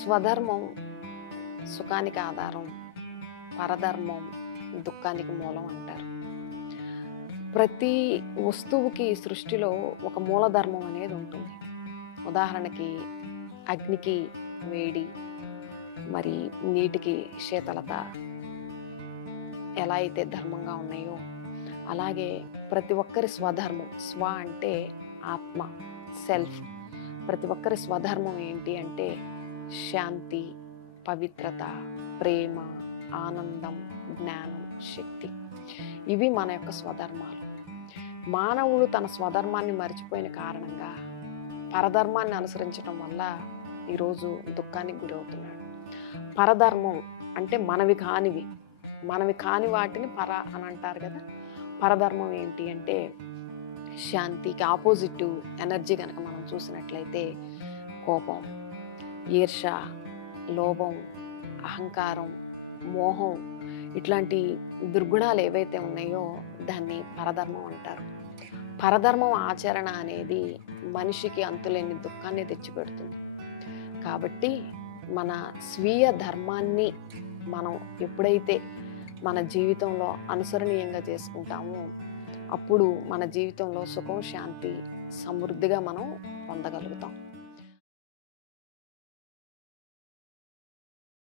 స్వధర్మం సుఖానికి ఆధారం, పరధర్మం దుఃఖానికి మూలం అంటారు. ప్రతి వస్తువుకి సృష్టిలో ఒక మూలధర్మం అనేది ఉంటుంది. ఉదాహరణకి అగ్నికి వేడి, మరి నీటికి శీతలత ఎలా అయితే ధర్మంగా ఉన్నాయో అలాగే ప్రతి ఒక్కరి స్వధర్మం, స్వ అంటే ఆత్మ, సెల్ఫ్. ప్రతి ఒక్కరి స్వధర్మం ఏంటి అంటే శాంతి, పవిత్రత, ప్రేమ, ఆనందం, జ్ఞానం, శక్తి. ఇవి మన యొక్క స్వధర్మాలు. మానవుడు తన స్వధర్మాన్ని మర్చిపోయిన కారణంగా పరధర్మాన్ని అనుసరించడం వల్ల ఈరోజు దుఃఖానికి గురవుతున్నాడు. పరధర్మం అంటే మనవి కాని వాటిని పర అని అంటారు కదా. పరధర్మం ఏంటి అంటే శాంతికి ఆపోజిట్ ఎనర్జీ కనుక మనం చూసినట్లయితే కోపం, ఈర్ష, లోభం, అహంకారం, మోహం, ఇట్లాంటి దుర్గుణాలు ఏవైతే ఉన్నాయో దాన్ని పరధర్మం అంటారు. పరధర్మం ఆచరణ అనేది మనిషికి అంతులేని దుఃఖాన్ని తెచ్చిపెడుతుంది. కాబట్టి మన స్వీయ ధర్మాన్ని మనం ఎప్పుడైతే మన జీవితంలో అనుసరణీయంగా చేసుకుంటామో అప్పుడు మన జీవితంలో సుఖం, శాంతి, సమృద్ధిగా మనం పొందగలుగుతాం.